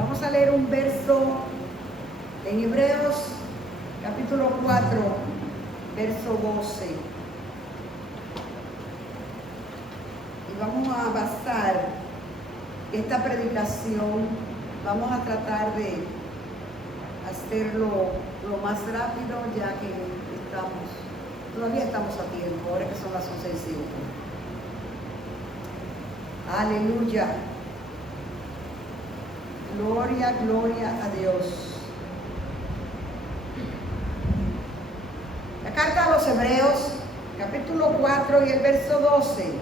Vamos a leer un verso en Hebreos capítulo 4, verso 12. Y vamos a basar esta predicación, vamos a tratar de hacerlo lo más rápido, ya que todavía estamos a tiempo, ahora que son las 11:05. Aleluya. Gloria, gloria a Dios. La carta a los Hebreos, capítulo 4 y el verso 12.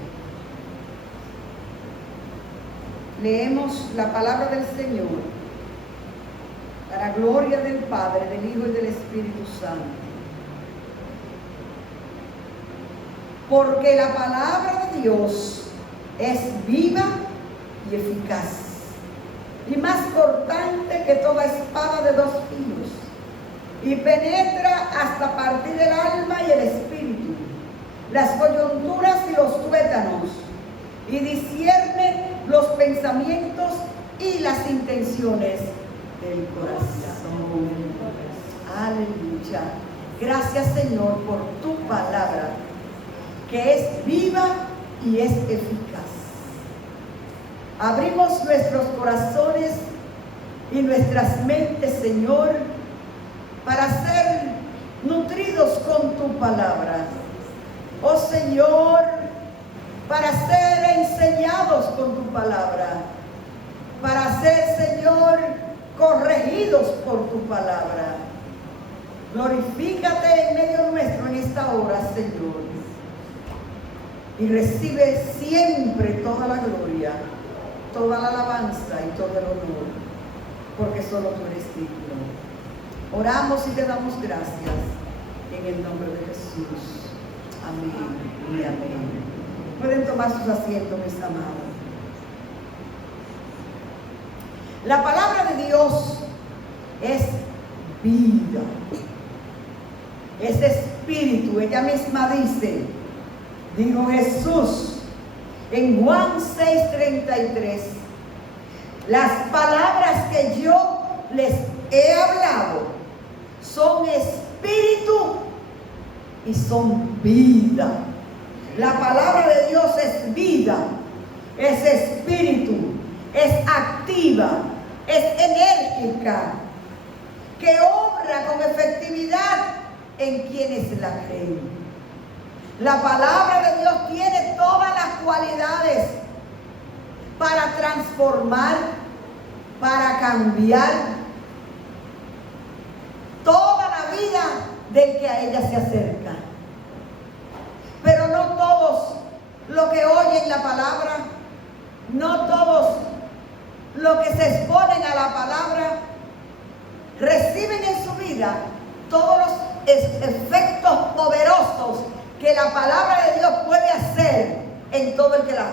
Leemos la palabra del Señor para gloria del Padre, del Hijo y del Espíritu Santo. Porque la palabra de Dios es viva y eficaz, y más cortante que toda espada de dos filos, y penetra hasta partir el alma y el espíritu, las coyunturas y los tuétanos, y discierne los pensamientos y las intenciones del corazón. Aleluya. Gracias, Señor, por tu palabra, que es viva y es eficaz. Abrimos nuestros corazones y nuestras mentes, Señor, para ser nutridos con tu palabra. Oh Señor, para ser enseñados con tu palabra, para ser, Señor, corregidos por tu palabra. Glorifícate en medio nuestro en esta hora, Señor, y recibe siempre toda la gloria, toda la alabanza y todo el honor, porque solo tú eres digno. Oramos y te damos gracias en el nombre de Jesús. Amén y amén. Pueden tomar sus asientos, mis amados. La palabra de Dios es vida, es espíritu. Ella misma dice, dijo Jesús en Juan 6:33, las palabras que yo les he hablado son espíritu y son vida. La palabra de Dios es vida, es espíritu, es activa, es enérgica, que obra con efectividad en quienes la creen. La palabra de Dios tiene todas las cualidades para transformar, para cambiar toda la vida del que a ella se acerca. Pero no todos los que oyen la palabra, no todos los que se exponen a la palabra reciben en su vida todos los efectos poderosos que la palabra de Dios puede hacer en todo el que la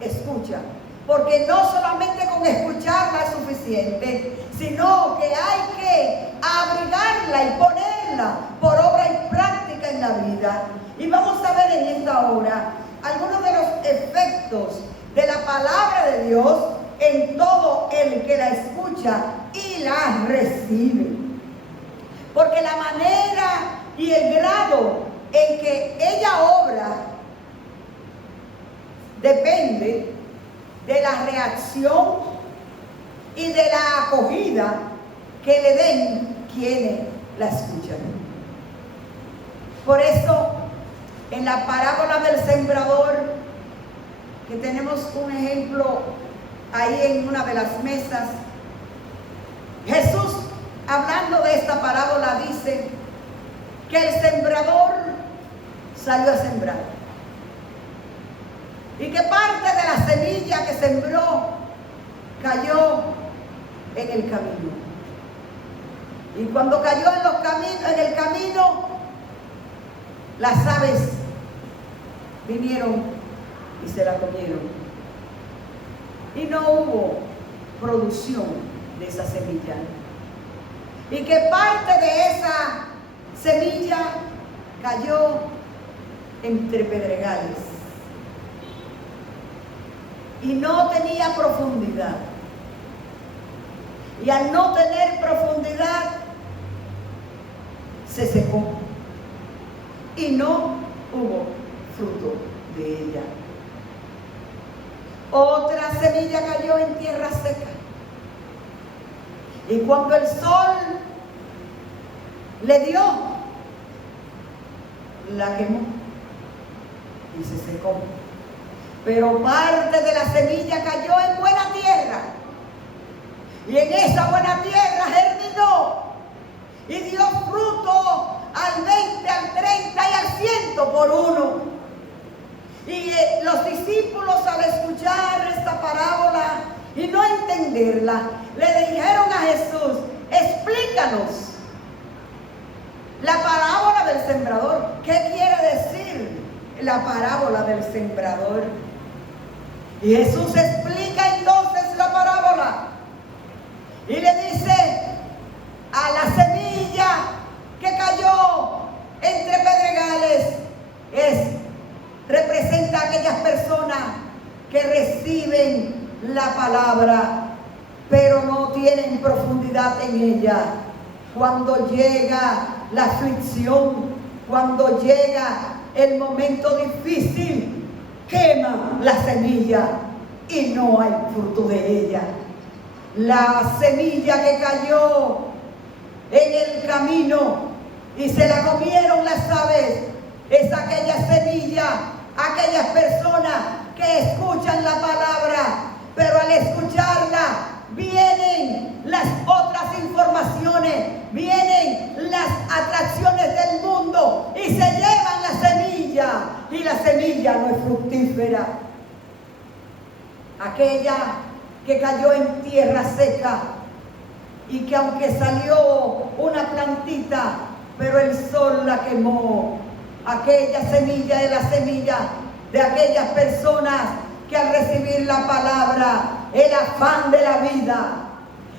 escucha. Porque no solamente con escucharla es suficiente, sino que hay que abrigarla y ponerla por obra y práctica en la vida. Y vamos a ver en esta hora algunos de los efectos de la palabra de Dios en todo el que la escucha y la recibe. Porque la manera y el grado en que ella obra depende de la reacción y de la acogida que le den quienes la escuchan. Por eso, en la parábola del sembrador, que tenemos un ejemplo ahí en una de las mesas, Jesús, hablando de esta parábola, dice que el sembrador salió a sembrar y que parte de la semilla que sembró cayó en el camino. Y cuando cayó en el camino, las aves vinieron y se la comieron. Y no hubo producción de esa semilla. Y que parte de esa semilla cayó entre pedregales y no tenía profundidad. Y al no tener profundidad, se secó. Y no hubo fruto de ella. Otra semilla cayó en tierra seca. Y cuando el sol le dio, la quemó y se secó. Pero parte de la semilla cayó en buena tierra. Y en esa buena tierra germinó y dio fruto al 20, al 30 y al 100 por uno. Y los discípulos, al escuchar esta parábola y no entenderla, le dijeron a Jesús: explícanos la parábola del sembrador. ¿Qué quiere decir la parábola del sembrador? Y Jesús explica entonces la parábola y le dice: a la semilla que cayó entre pedregales representa a aquellas personas que reciben la palabra, pero no tienen profundidad en ella. Cuando llega la aflicción, cuando llega el momento difícil, quema la semilla y no hay fruto de ella. La semilla que cayó en el camino y se la comieron las aves es aquella semilla, aquellas personas que escuchan la palabra, pero al escucharla vienen las otras informaciones, vienen las atracciones del mundo y se llevan la semilla, y la semilla no es fructífera. Aquella que cayó en tierra seca y que aunque salió una plantita, pero el sol la quemó. Aquella semilla es la semilla de aquellas personas que al recibir la palabra, el afán de la vida,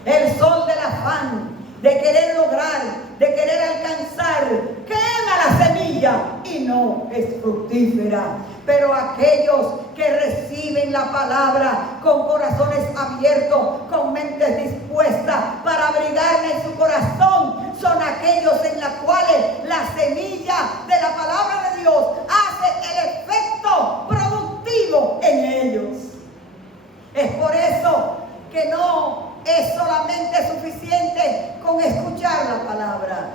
el sol del afán de querer lograr, de querer alcanzar, quema la semilla y no es fructífera. Pero aquellos que reciben la palabra con corazones abiertos, con mentes dispuestas para abrigarla en su corazón, son aquellos en los cuales la semilla de la palabra de Dios hace el efecto productivo en ellos. Es por eso que no es solamente suficiente con escuchar la palabra,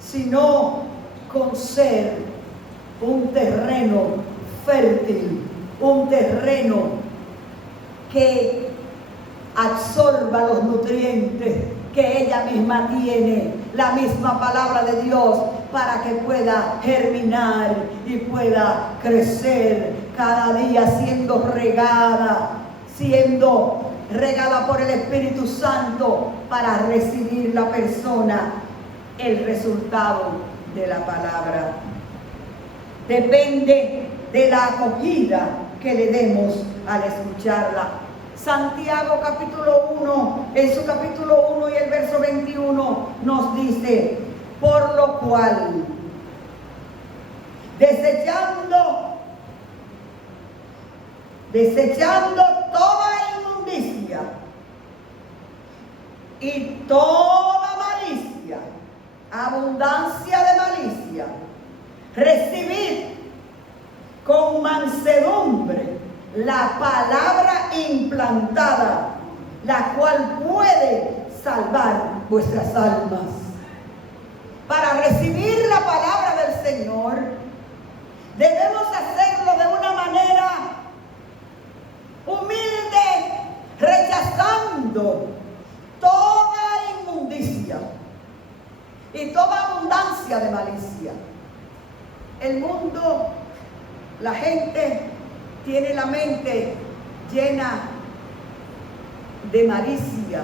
sino con ser un terreno fértil, un terreno que absorba los nutrientes que ella misma tiene, la misma palabra de Dios, para que pueda germinar y pueda crecer cada día siendo regada por el Espíritu Santo, para recibir la persona el resultado de la palabra. Depende de la acogida que le demos al escucharla. Santiago capítulo 1, en su capítulo 1 y el verso 21 nos dice: por lo cual, desechando toda inmundicia y toda malicia, abundancia de malicia, recibid con mansedumbre la palabra implantada, la cual puede salvar vuestras almas. Para recibir la palabra del Señor, debemos hacerlo de una manera humilde, rechazando toda inmundicia y toda abundancia de malicia. El mundo, la gente tiene la mente llena de malicia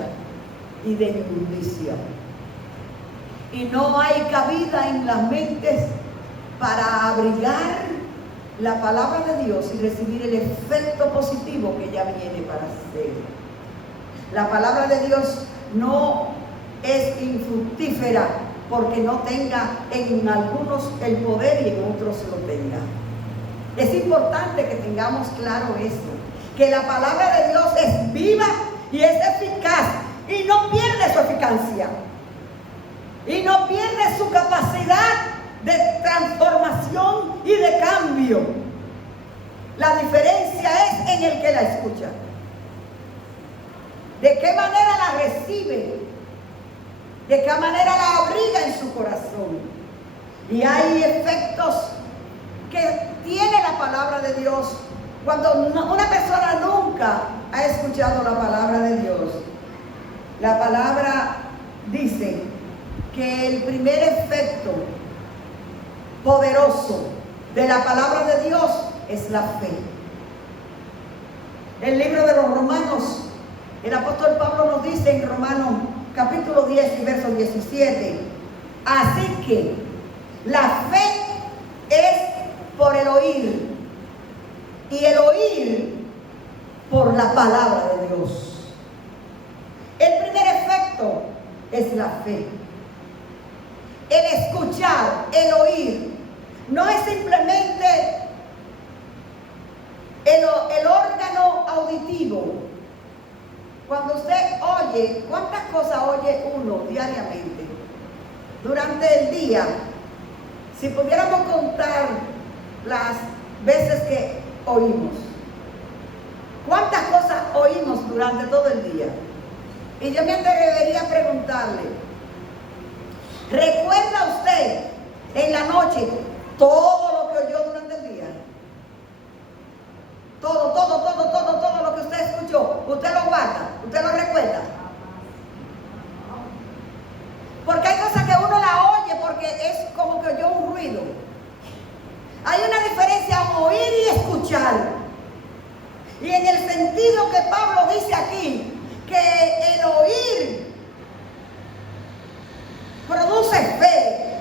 y de inmundicia. Y no hay cabida en las mentes para abrigar la palabra de Dios y recibir el efecto positivo que ella viene para hacer. La palabra de Dios no es infructífera porque no tenga en algunos el poder y en otros lo tenga. Es importante que tengamos claro esto, que la palabra de Dios es viva y es eficaz y sustancia y no pierde su capacidad de transformación y de cambio. La diferencia es en el que la escucha. ¿De qué manera la recibe? ¿De qué manera la abriga en su corazón? Y hay efectos que tiene la palabra de Dios cuando una persona nunca ha escuchado la palabra de Dios. La palabra dice que el primer efecto poderoso de la palabra de Dios es la fe. El libro de los Romanos, el apóstol Pablo nos dice en Romanos capítulo 10 y verso 17, así que la fe es por el oír y el oír por la palabra de Dios. El primer efecto es la fe. El escuchar, el oír, no es simplemente el órgano auditivo. Cuando usted oye, ¿cuántas cosas oye uno diariamente? Durante el día, si pudiéramos contar las veces que oímos, ¿cuántas cosas oímos durante todo el día? Y yo me atrevería a preguntarle, ¿recuerda usted en la noche todo lo que oyó durante el día? Todo lo que usted escuchó, usted lo guarda, usted lo recuerda. Porque hay cosas que uno la oye porque es como que oyó un ruido. Hay una diferencia en oír y escuchar. Y en el sentido que Pablo dice aquí, que el oír produce fe.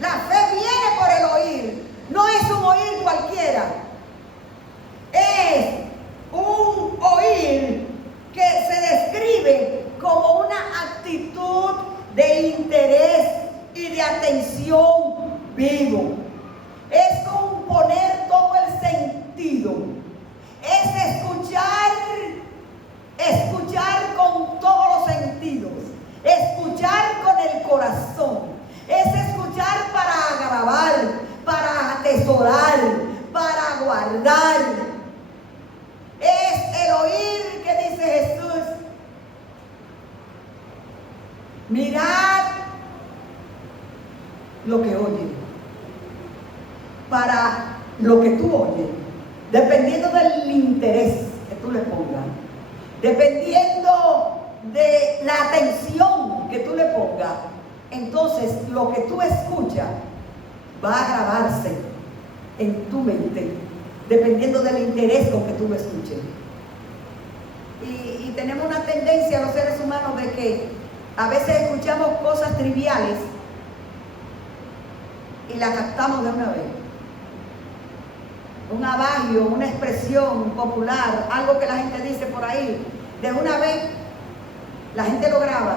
La fe viene por el oír. No es un oír cualquiera. Es un oír que se describe como una actitud de interés y de atención vivo. Es como poner todo el sentido. Es escuchar con todos los sentidos. Escuchar con el corazón. Es escuchar para grabar, para atesorar, para guardar. Es el oír que dice Jesús. Mirad lo que oye. Para lo que tú oyes, dependiendo del interés que tú le pongas, dependiendo de la atención que tú le pongas, entonces lo que tú escuchas va a grabarse en tu mente, dependiendo del interés con que tú lo escuches. Y tenemos una tendencia los seres humanos de que a veces escuchamos cosas triviales y las captamos de una vez. Un adagio, una expresión popular, algo que la gente dice por ahí, de una vez la gente lo graba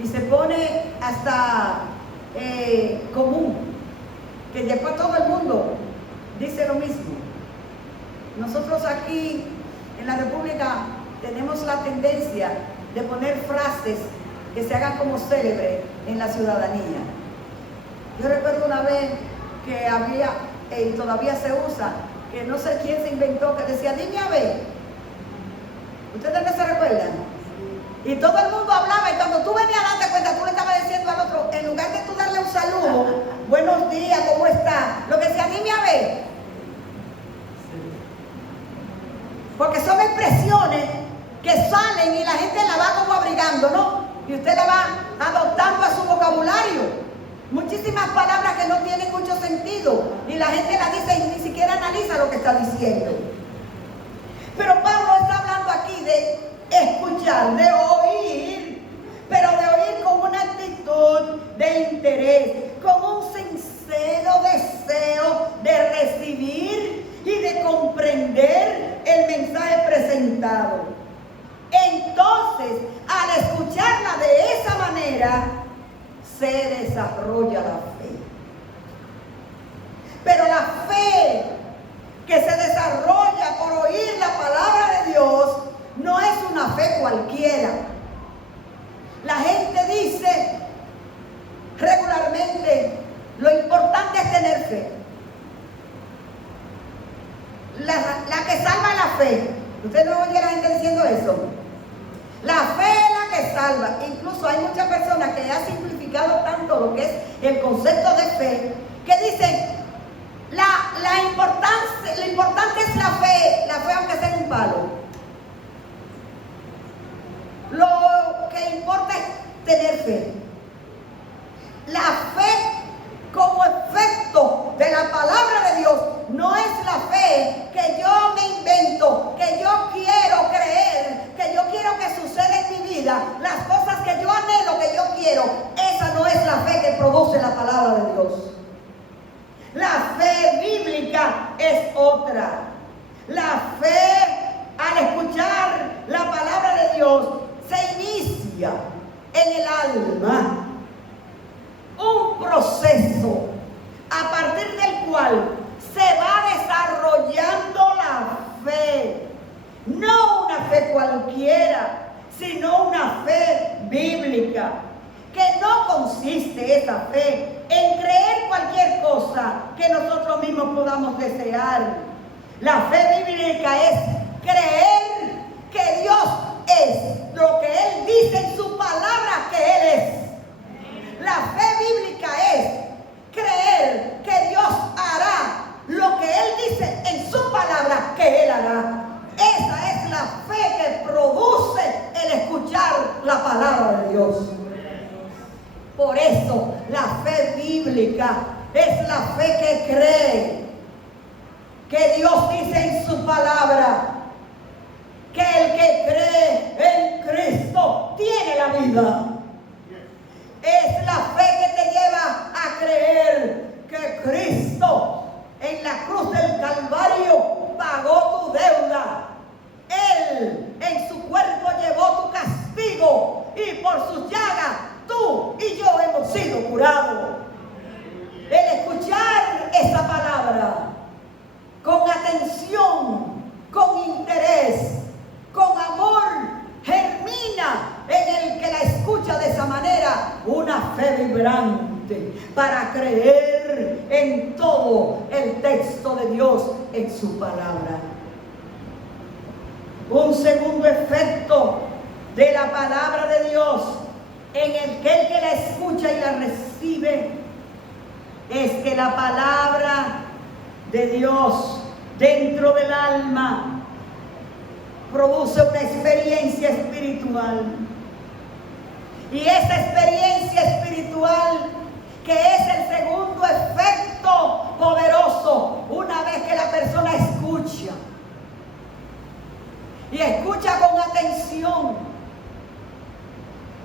y se pone hasta común, que después todo el mundo dice lo mismo. Nosotros aquí en la República tenemos la tendencia de poner frases que se hagan como célebres en la ciudadanía. Yo recuerdo una vez que había, y todavía se usa, que no sé quién se inventó, que decía, dime a ver. ¿Ustedes no se recuerdan? Y todo el mundo hablaba, y cuando tú venías a darte cuenta, tú le estabas diciendo al otro, en lugar de tú darle un saludo, buenos días, ¿cómo está? Lo que decía, dime a ver. Porque son expresiones que salen y la gente la va como abrigando, ¿no? Y usted la va adoptando a su vocabulario. Muchísimas palabras que no tienen mucho sentido y la gente las dice y ni siquiera analiza lo que está diciendo. Pero Pablo está hablando aquí de escuchar, de oír, pero de oír con una actitud de interés, con un sincero deseo de recibir y de comprender el mensaje presentado. Entonces, al escucharla de esa manera, se desarrolla la fe. Pero la fe que se desarrolla por oír la palabra de Dios no es una fe cualquiera. ¿Usted no oye a la gente diciendo eso? La fe es la que salva. Incluso hay muchas personas que han simplificado tanto lo que es el concepto de fe, que dicen, lo importante es la fe aunque sea en un palo. Lo que importa es tener fe. La fe como efecto de la palabra de Dios no es la fe que yo me invento, que yo quiero creer, que yo quiero que suceda en mi vida, las cosas que yo anhelo, que yo quiero. Esa no es la fe que produce la palabra de Dios. La fe bíblica es otra. La fe, al escuchar la palabra de Dios, se inicia en el alma un proceso a partir del cual se va desarrollando la fe. No una fe cualquiera, sino una fe bíblica, que no consiste esa fe en creer cualquier cosa que nosotros mismos podamos desear. La fe bíblica es creer que Dios es lo que Él dice en su palabra que Él es. La fe bíblica es creer que Dios hará lo que Él dice en su palabra que Él hará. Esa es la fe que produce el escuchar la palabra de Dios. Por eso la fe bíblica es la fe que cree que Dios dice en su palabra que el que cree en Cristo tiene la vida. Es la fe que te lleva a creer que Cristo en la cruz del Calvario pagó tu deuda. Él en su cuerpo llevó tu castigo y por sus llagas tú y yo hemos sido curados. El escuchar esa palabra con atención, con interés, con amor, germina en el que la escucha de esa manera una fe vibrante para creer en todo el texto de Dios en su palabra. Un segundo efecto de la palabra de Dios en el que la escucha y la recibe es que la palabra de Dios dentro del alma produce una experiencia espiritual. Y esa experiencia espiritual, que es el segundo efecto poderoso, una vez que la persona escucha, y escucha con atención,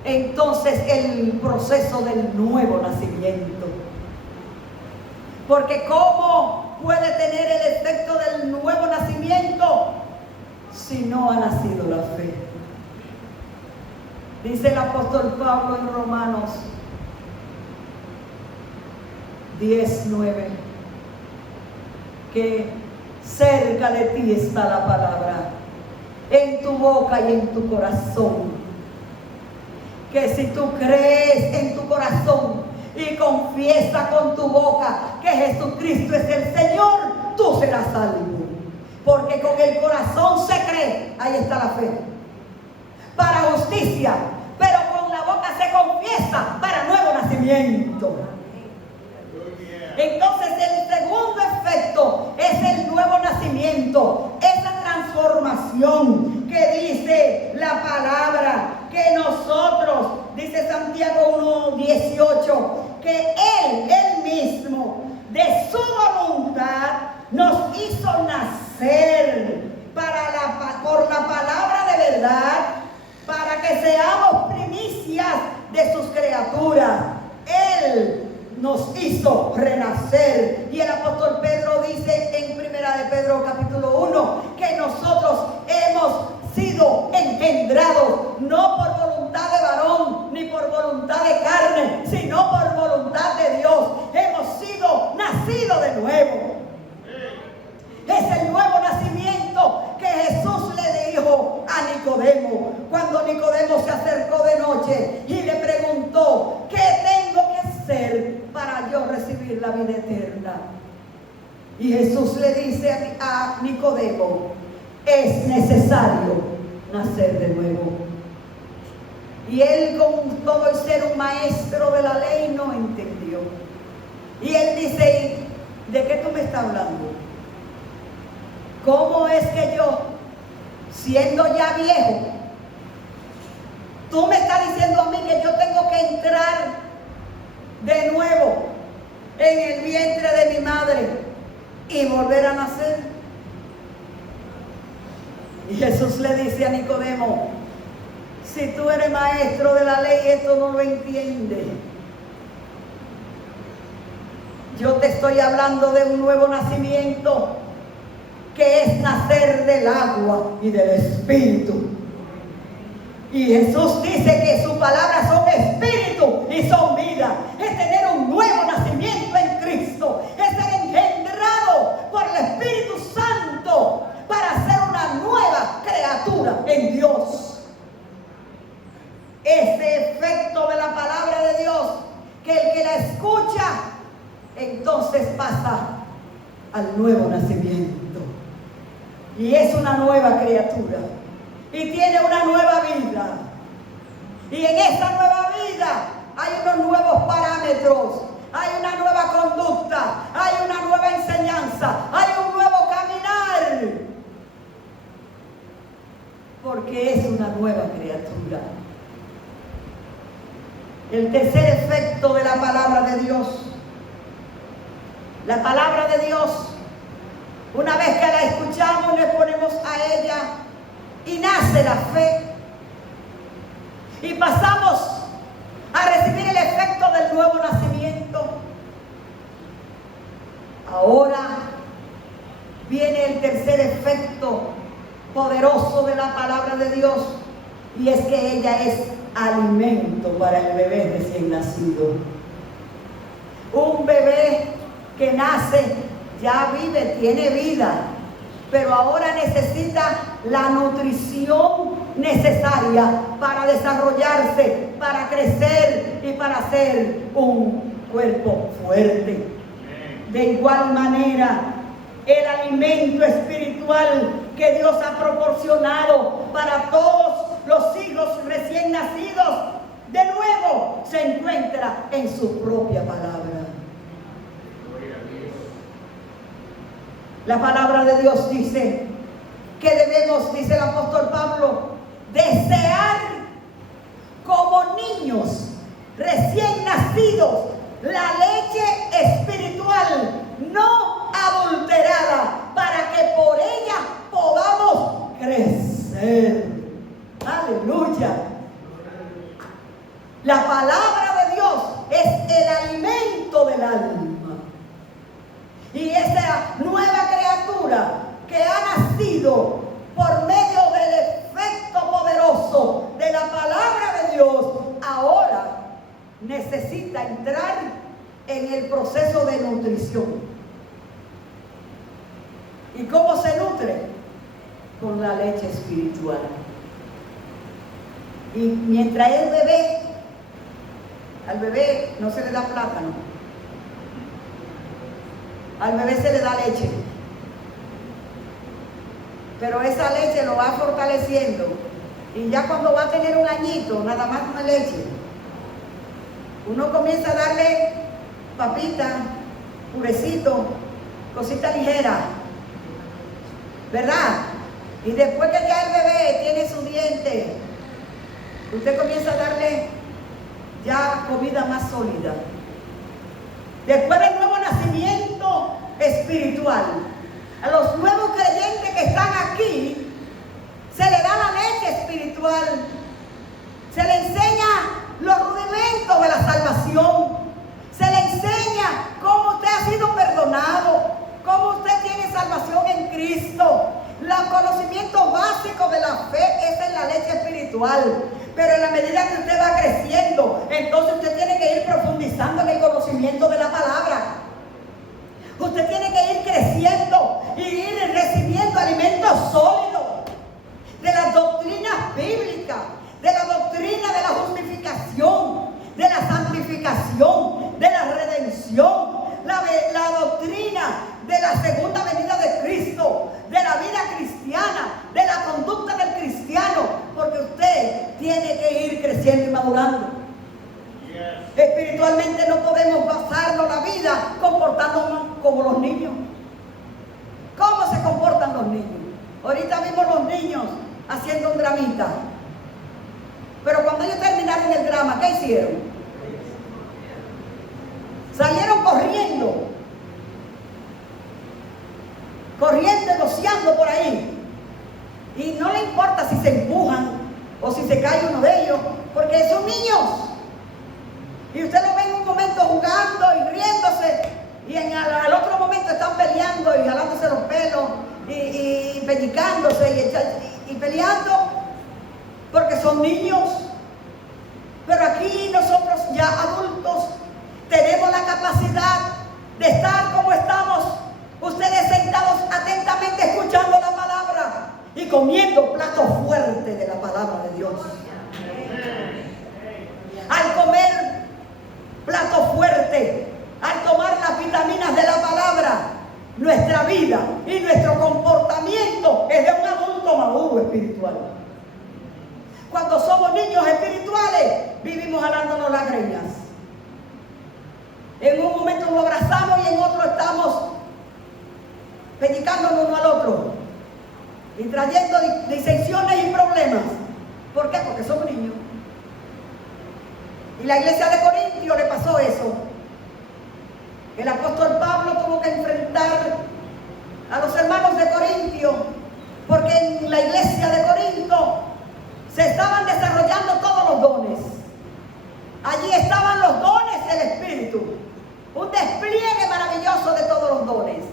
entonces el proceso del nuevo nacimiento. Porque ¿cómo puede tener el efecto del nuevo nacimiento si no ha nacido la fe? Dice el apóstol Pablo en Romanos 10:9 que cerca de ti está la palabra, en tu boca y en tu corazón. Que si tú crees en tu corazón y confiesas con tu boca que Jesucristo es el Señor, tú serás salvo. Porque con el corazón se cree, ahí está la fe, para justicia, pero con la boca se confiesa para nuevo nacimiento. Entonces el segundo efecto es el nuevo nacimiento, esa transformación que dice la palabra, que nosotros, dice Santiago 1:18, que Él mismo, de su voluntad, nos hizo nacer por la palabra de verdad, para que seamos primicias de sus criaturas. Él nos hizo renacer. Y el apóstol Pedro dice en primera de Pedro capítulo 1 que nosotros hemos sido engendrados no por voluntad de varón ni por voluntad de carne, sino por voluntad de Dios. Hemos sido nacidos de nuevo. Es el nuevo nacimiento que Jesús le dijo a Nicodemo cuando Nicodemo se acercó de noche y le preguntó: ¿qué tengo que hacer para yo recibir la vida eterna? Y Jesús le dice a Nicodemo: es necesario nacer de nuevo. Y él, con todo el ser un maestro de la ley, no entendió. Y él dice: ¿de qué tú me estás hablando? ¿Cómo es que yo, siendo ya viejo, tú me estás diciendo a mí que yo tengo que entrar de nuevo en el vientre de mi madre y volver a nacer? Y Jesús le dice a Nicodemo: si tú eres maestro de la ley, esto no lo entiendes. Yo te estoy hablando de un nuevo nacimiento, que es nacer del agua y del Espíritu. Y Jesús dice que sus palabras son espíritu y son vida. Es tener un nuevo nacimiento en Cristo. Es ser engendrado por el Espíritu Santo para ser una nueva criatura en Dios. Ese efecto de la palabra de Dios, que el que la escucha, entonces pasa al nuevo nacimiento. Y es una nueva criatura. Y tiene una nueva vida. Y en esa nueva vida hay unos nuevos parámetros, hay una nueva conducta, hay una nueva enseñanza, hay un nuevo caminar. Porque es una nueva criatura. El tercer efecto de la palabra de Dios. La palabra de Dios, una vez que la escuchamos, nos ponemos a ella y nace la fe. Y pasamos a recibir el efecto del nuevo nacimiento. Ahora viene el tercer efecto poderoso de la palabra de Dios, y es que ella es alimento para el bebé recién nacido. Un bebé que nace ya vive, tiene vida, pero ahora necesita la nutrición necesaria para desarrollarse, para crecer y para ser un cuerpo fuerte. De igual manera, el alimento espiritual que Dios ha proporcionado para todos los hijos recién nacidos, de nuevo se encuentra en su propia palabra. La palabra de Dios dice que debemos, dice el apóstol Pablo, desear como niños recién nacidos la leche espiritual no adulterada, para que por ella podamos crecer. Aleluya. La palabra de Dios es el alimento del alma. Y esa nueva criatura que ha nacido por medio del efecto poderoso de la palabra de Dios, ahora necesita entrar en el proceso de nutrición. ¿Y cómo se nutre? Con la leche espiritual. Y mientras es bebé, al bebé no se le da plátano, al bebé se le da leche, pero esa leche lo va fortaleciendo, y ya cuando va a tener un añito, nada más una leche, uno comienza a darle papita, purecito, cosita ligera, ¿verdad? Y después que ya el bebé tiene su diente, usted comienza a darle ya comida más sólida. Después del nuevo nacimiento espiritual, a los nuevos creyentes que están aquí, se le da la leche espiritual, se le enseña los rudimentos de la salvación, se le enseña cómo usted ha sido perdonado, cómo usted tiene salvación en Cristo. Los conocimientos básicos de la fe es en la leche espiritual. Pero en la medida que usted va creciendo, entonces usted tiene que ir profundizando en el conocimiento de la palabra. Usted tiene que ir creciendo y ir recibiendo alimentos sólidos de las doctrinas bíblicas, de la doctrina de la justificación, de la santificación, de la redención, la doctrina de la segunda venida de Cristo, de la vida cristiana. tiene que ir creciendo y madurando. Espiritualmente no podemos basarnos la vida comportándonos como los niños. ¿Cómo se comportan los niños? Ahorita vimos los niños haciendo un dramita. Pero cuando ellos terminaron el drama, ¿qué hicieron? Salieron corriendo, negociando por ahí. Y no le importa si se empujan o si se cae uno de ellos, porque son niños. Y usted lo ve en un momento jugando y riéndose, y al otro momento están peleando y jalándose los pelos y pellicándose y peleando, porque son niños. Pero aquí nosotros ya adultos tenemos la capacidad de estar como estamos, ustedes sentados atentamente escuchando la palabra y comiendo plato fuerte de la palabra de Dios. Al comer plato fuerte, al tomar las vitaminas de la palabra, nuestra vida y nuestro comportamiento es de un adulto maduro espiritual. Cuando somos niños espirituales, vivimos jalándonos las greñas. En un momento nos abrazamos y en otro estamos pellizcándonos uno al otro y trayendo disensiones y problemas. ¿Por qué? Porque somos niños. Y la iglesia de Corintio le pasó eso. El apóstol Pablo tuvo que enfrentar a los hermanos de Corintio, porque en la iglesia de Corinto se estaban desarrollando todos los dones. Allí estaban los dones del Espíritu, un despliegue maravilloso de todos los dones.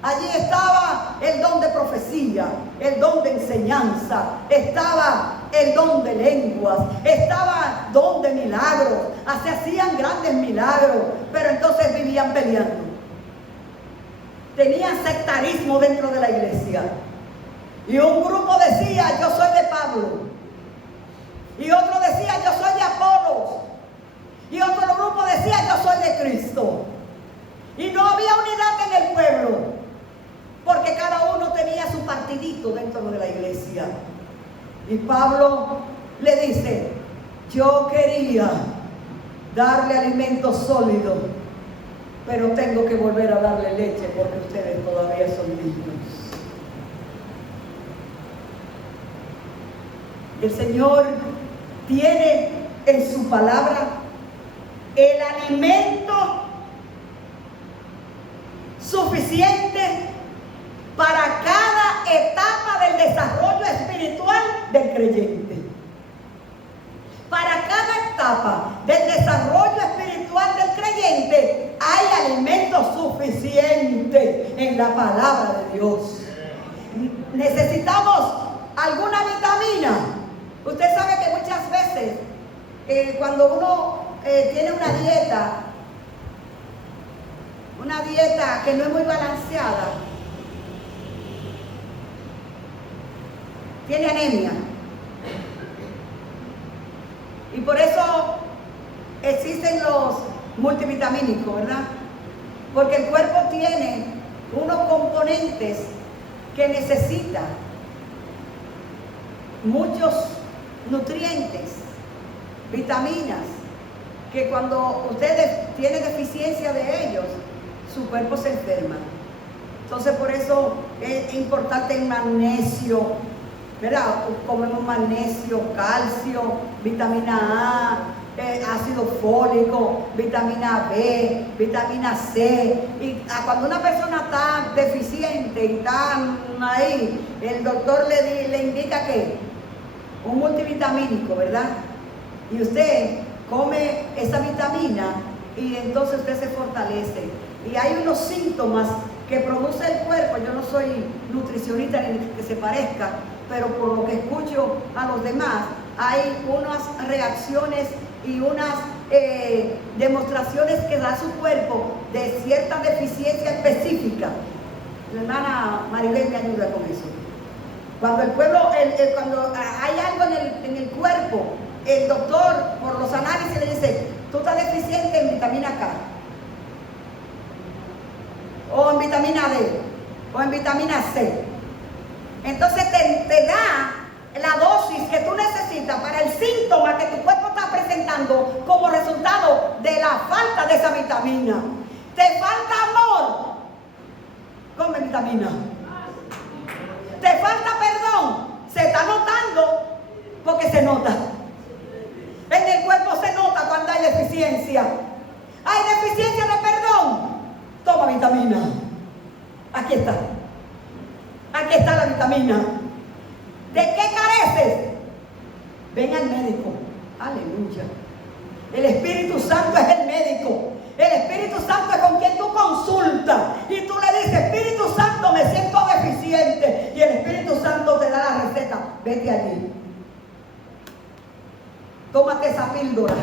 Allí estaba el don de profecía, el don de enseñanza, estaba el don de lenguas, estaba don de milagros, se hacían grandes milagros, pero entonces vivían peleando. Tenían sectarismo dentro de la iglesia. Y un grupo decía, yo soy de Pablo. Y otro decía, yo soy de Apolos. Y otro grupo decía, yo soy de Cristo. Y no había unidad en el pueblo, porque cada uno tenía su partidito dentro de la iglesia. Y Pablo le dice, yo quería darle alimento sólido, pero tengo que volver a darle leche porque ustedes todavía son niños. El Señor tiene en su palabra el alimento suficiente para cada etapa del desarrollo espiritual del creyente. Para cada etapa del desarrollo espiritual del creyente hay alimento suficiente en la palabra de Dios. Necesitamos alguna vitamina. Usted sabe que muchas veces cuando uno tiene una dieta que no es muy balanceada, tiene anemia. Y por eso existen los multivitamínicos, ¿verdad? Porque el cuerpo tiene unos componentes que necesita, muchos nutrientes, vitaminas, que cuando ustedes tienen deficiencia de ellos, su cuerpo se enferma. Entonces por eso es importante el magnesio, ¿verdad? Comemos magnesio, calcio, vitamina A, ácido fólico, vitamina B, vitamina C. Y cuando una persona está deficiente y está ahí, el doctor le indica que un multivitamínico, ¿verdad? Y usted come esa vitamina y entonces usted se fortalece. Y hay unos síntomas que produce el cuerpo. Yo no soy nutricionista ni que se parezca, pero por lo que escucho a los demás, hay unas reacciones y unas demostraciones que da su cuerpo de cierta deficiencia específica. La hermana Maribel me ayuda con eso. Cuando el pueblo, cuando hay algo en el cuerpo, el doctor por los análisis le dice, tú estás deficiente en vitamina K, o en vitamina D, o en vitamina C. Entonces te da la dosis que tú necesitas para el de esa vitamina. ¿Te falta amor? Come vitamina. ¿Te falta perdón? Se está notando, porque se nota. En el cuerpo se nota cuando hay deficiencia. ¿Hay deficiencia de perdón? Toma vitamina. Aquí está. Aquí está la vitamina. ¿De qué careces? Ven al médico. Aleluya. El Espíritu Santo es el médico. El Espíritu Santo es con quien tú consultas. Y tú le dices, Espíritu Santo, me siento deficiente. Y el Espíritu Santo te da la receta. Vete allí. Tómate esa píldora.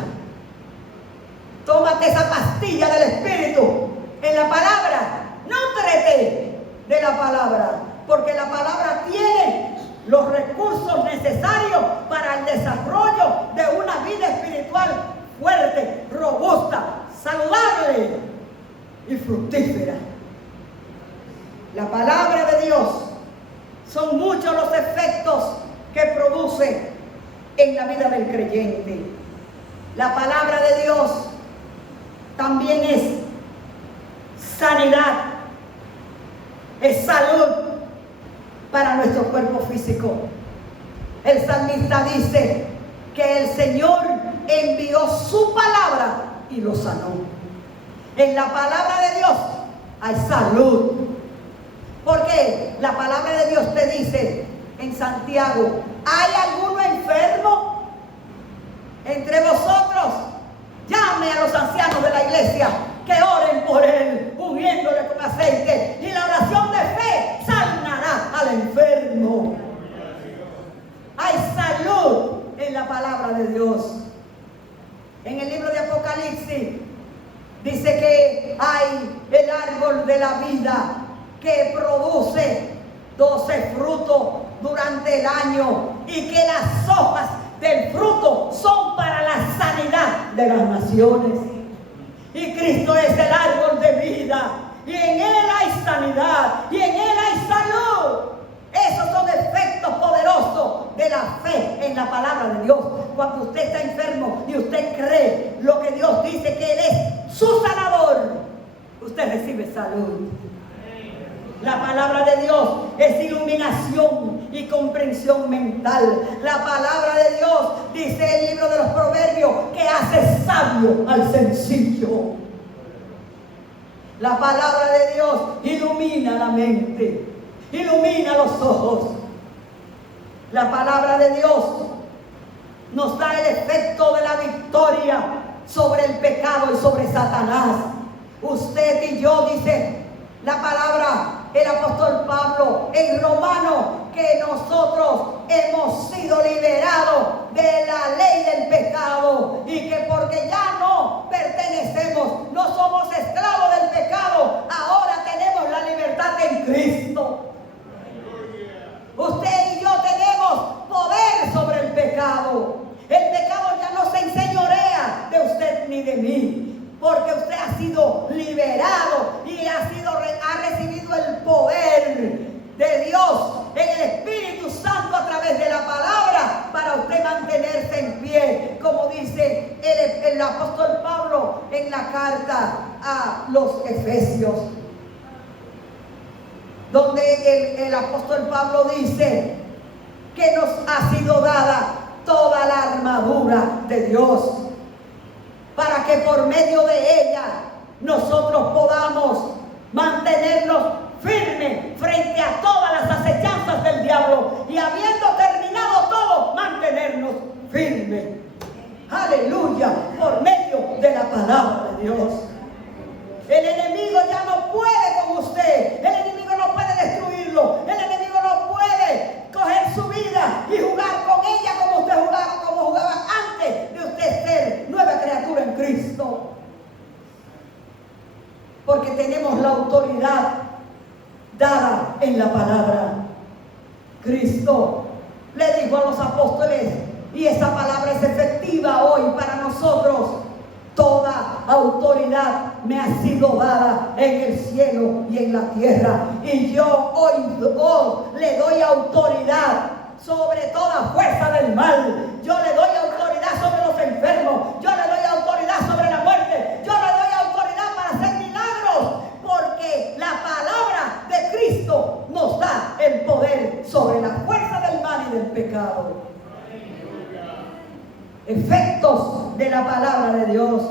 Tómate esa pastilla del Espíritu. En la palabra. Nútrete de la palabra. Porque la palabra tiene los recursos necesarios para el desarrollo de una vida espiritual fuerte, robusta, saludable y fructífera. La palabra de Dios, son muchos los efectos que produce en la vida del creyente. La palabra de Dios también es sanidad, es salud para nuestro cuerpo físico. El salmista dice que el Señor envió su palabra y lo sanó. En la palabra de Dios hay salud. Porque la palabra de Dios te dice en Santiago, ¿hay alguno enfermo entre vosotros? Llame a los ancianos de la iglesia que oren por él, ungiéndole con aceite, y la oración de fe sanará al enfermo. Hay salud en la palabra de Dios. En el libro de Apocalipsis dice que hay el árbol de la vida que produce 12 frutos durante el año y que las hojas del fruto son para la sanidad de las naciones. Y Cristo es el árbol de vida, y en Él hay sanidad, y en Él hay salud. Esos son efectos poderosos de la fe en la palabra de Dios. Cuando usted está enfermo y usted cree lo que Dios dice, que Él es su sanador, usted recibe salud. La palabra de Dios es iluminación y comprensión mental. La palabra de Dios, dice el libro de los Proverbios, que hace sabio al sencillo. La palabra de Dios ilumina la mente, ilumina los ojos. La palabra de Dios nos da el efecto de la victoria sobre el pecado y sobre Satanás. Usted y yo, dice la palabra, el apóstol Pablo en Romano, que nosotros hemos sido liberados de la ley del pecado y que porque ya no pertenecemos, no somos esclavos del pecado, ahora tenemos la libertad en Cristo. Usted y yo tenemos poder sobre el pecado. El pecado ya no se enseñorea de usted ni de mí, porque usted ha sido liberado y ha recibido el poder de Dios en el Espíritu Santo a través de la palabra para usted mantenerse en pie, como dice el apóstol Pablo en la carta a los Efesios, donde el apóstol Pablo dice que nos ha sido dada toda la armadura de Dios, para que por medio de ella nosotros podamos mantenernos firmes frente a todas las acechanzas del diablo y habiendo terminado todo, mantenernos firmes. Aleluya, por medio de la palabra de Dios. El enemigo ya no puede con usted, el enemigo no puede destruirlo, el enemigo no puede coger su vida y jugar con ella como usted jugaba antes de usted ser nueva criatura en Cristo. Porque tenemos la autoridad dada en la palabra. Cristo le dijo a los apóstoles, y esa palabra es efectiva hoy para nosotros: toda autoridad me ha sido dada en el cielo y en la tierra, y yo hoy le doy autoridad sobre toda fuerza del mal. Yo le doy autoridad sobre los enfermos, yo le doy autoridad sobre la muerte, yo le doy autoridad amado. Efectos de la palabra de Dios.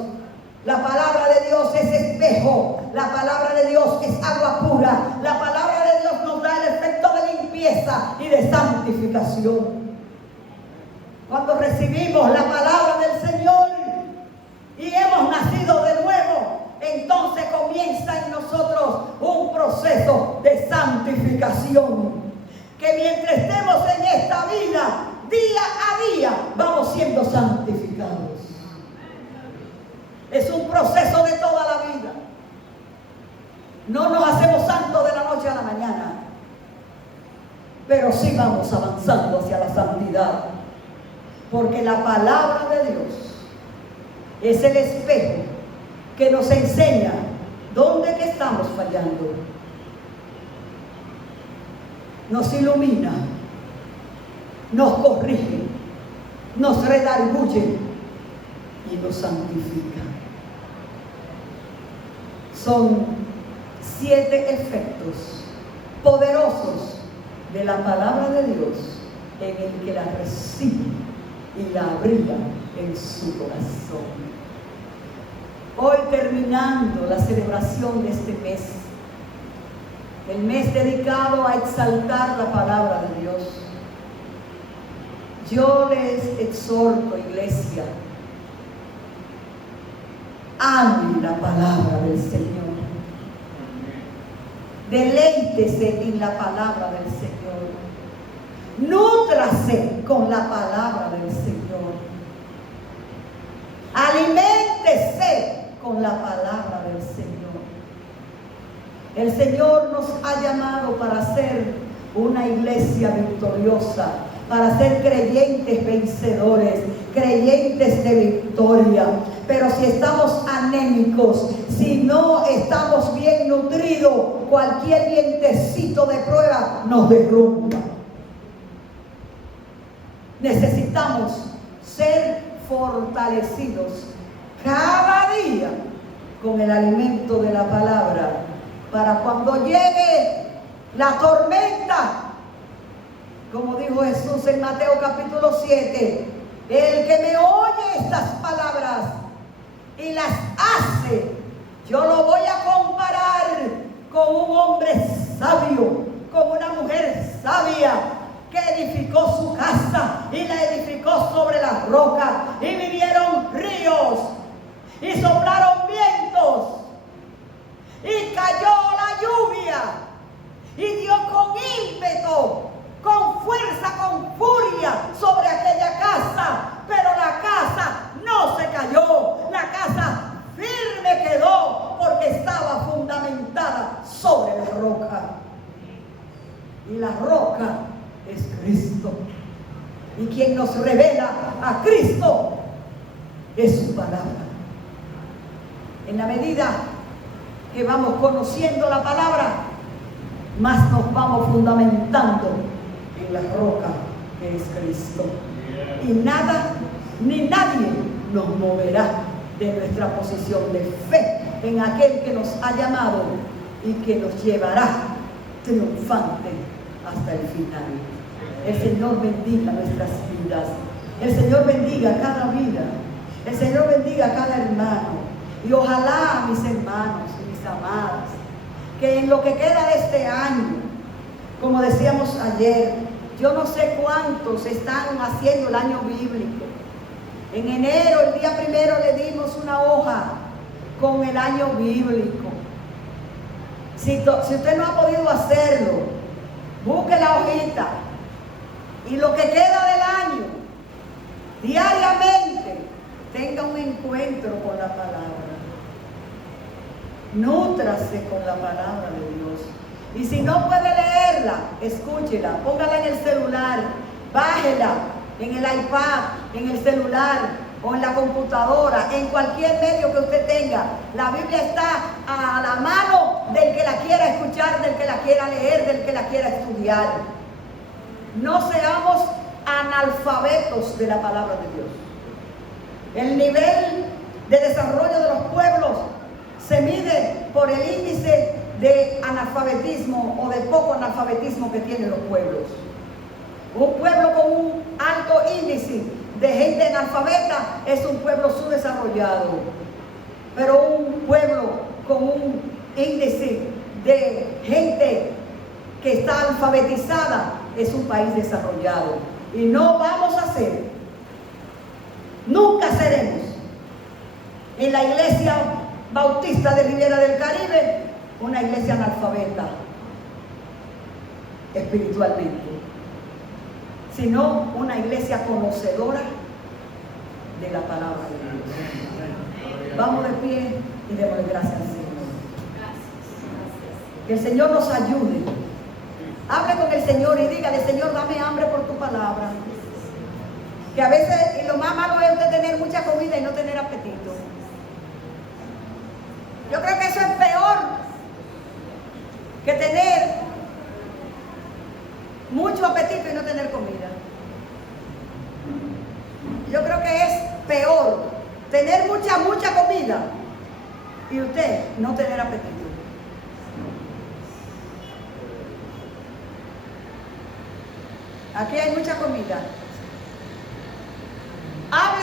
La palabra de Dios es espejo. La palabra de Dios es agua pura. La palabra de Dios nos da el efecto de limpieza y de santificación. Cuando recibimos la palabra del Señor y hemos nacido de nuevo, entonces comienza en nosotros un proceso de santificación. Que mientras estemos en esta vida, día a día, vamos siendo santificados. Es un proceso de toda la vida. No nos hacemos santos de la noche a la mañana, pero sí vamos avanzando hacia la santidad. Porque la palabra de Dios es el espejo que nos enseña dónde que estamos fallando. Nos ilumina, nos corrige, nos redarguye y nos santifica. Son 7 efectos poderosos de la palabra de Dios en el que la recibe y la abriga en su corazón. Hoy, terminando la celebración de este mes, el mes dedicado a exaltar la palabra de Dios, yo les exhorto, iglesia, ame la palabra del Señor. Deleítese en la palabra del Señor. Nútrase con la palabra del Señor. Aliméntese con la palabra del Señor. El Señor nos ha llamado para ser una iglesia victoriosa, para ser creyentes vencedores, creyentes de victoria. Pero si estamos anémicos, si no estamos bien nutridos, cualquier vientecito de prueba nos derrumba. Necesitamos ser fortalecidos cada día con el alimento de la palabra, para cuando llegue la tormenta, como dijo Jesús en Mateo capítulo 7, el que me oye estas palabras y las hace, yo lo voy a comparar con un hombre sabio, con una mujer sabia, que edificó su casa y la edificó sobre la roca, y vinieron ríos y soplaron vientos y cayó la lluvia y dio con ímpetu, con fuerza, con furia sobre aquella casa, pero la casa no se cayó, la casa firme quedó porque estaba fundamentada sobre la roca, y la roca es Cristo, y quien nos revela a Cristo es su palabra. En la medida que vamos conociendo la palabra, más nos vamos fundamentando en la roca que es Cristo, y nada ni nadie nos moverá de nuestra posición de fe en aquel que nos ha llamado y que nos llevará triunfante hasta el final. El Señor bendiga nuestras vidas. El Señor bendiga cada vida. El Señor bendiga cada hermano. Y ojalá, mis hermanos y mis amadas, que en lo que queda de este año, como decíamos ayer, yo no sé cuántos están haciendo el año bíblico. En enero, el día 1, le dimos una hoja con el año bíblico. Si usted no ha podido hacerlo, busque la hojita y lo que queda del año, diariamente, tenga un encuentro con la palabra. Nútrase con la palabra de Dios. Y si no puede leerla, escúchela, póngala en el celular, bájela en el iPad, en el celular o en la computadora, en cualquier medio que usted tenga. La Biblia está a la mano del que la quiera escuchar, del que la quiera leer, del que la quiera estudiar. No seamos analfabetos de la palabra de Dios. El nivel de desarrollo de los pueblos se mide por el índice de analfabetismo o de poco analfabetismo que tienen los pueblos. Un pueblo con un alto índice de gente analfabeta es un pueblo subdesarrollado. Pero un pueblo con un índice de gente que está alfabetizada es un país desarrollado. Y no vamos a ser, nunca seremos, en la iglesia bautista de Riviera del Caribe, una iglesia analfabeta espiritualmente, sino una iglesia conocedora de la palabra de Dios. Vamos de pie y démosle gracias al Señor. Que el Señor nos ayude. Hable con el Señor y dígale: Señor, dame hambre por tu palabra. Que a veces, y lo más malo es usted tener mucha comida y no tener apetito. Yo creo que eso es peor que tener mucho apetito y no tener comida. Yo creo que es peor tener mucha comida y usted no tener apetito. Aquí hay mucha comida. Hable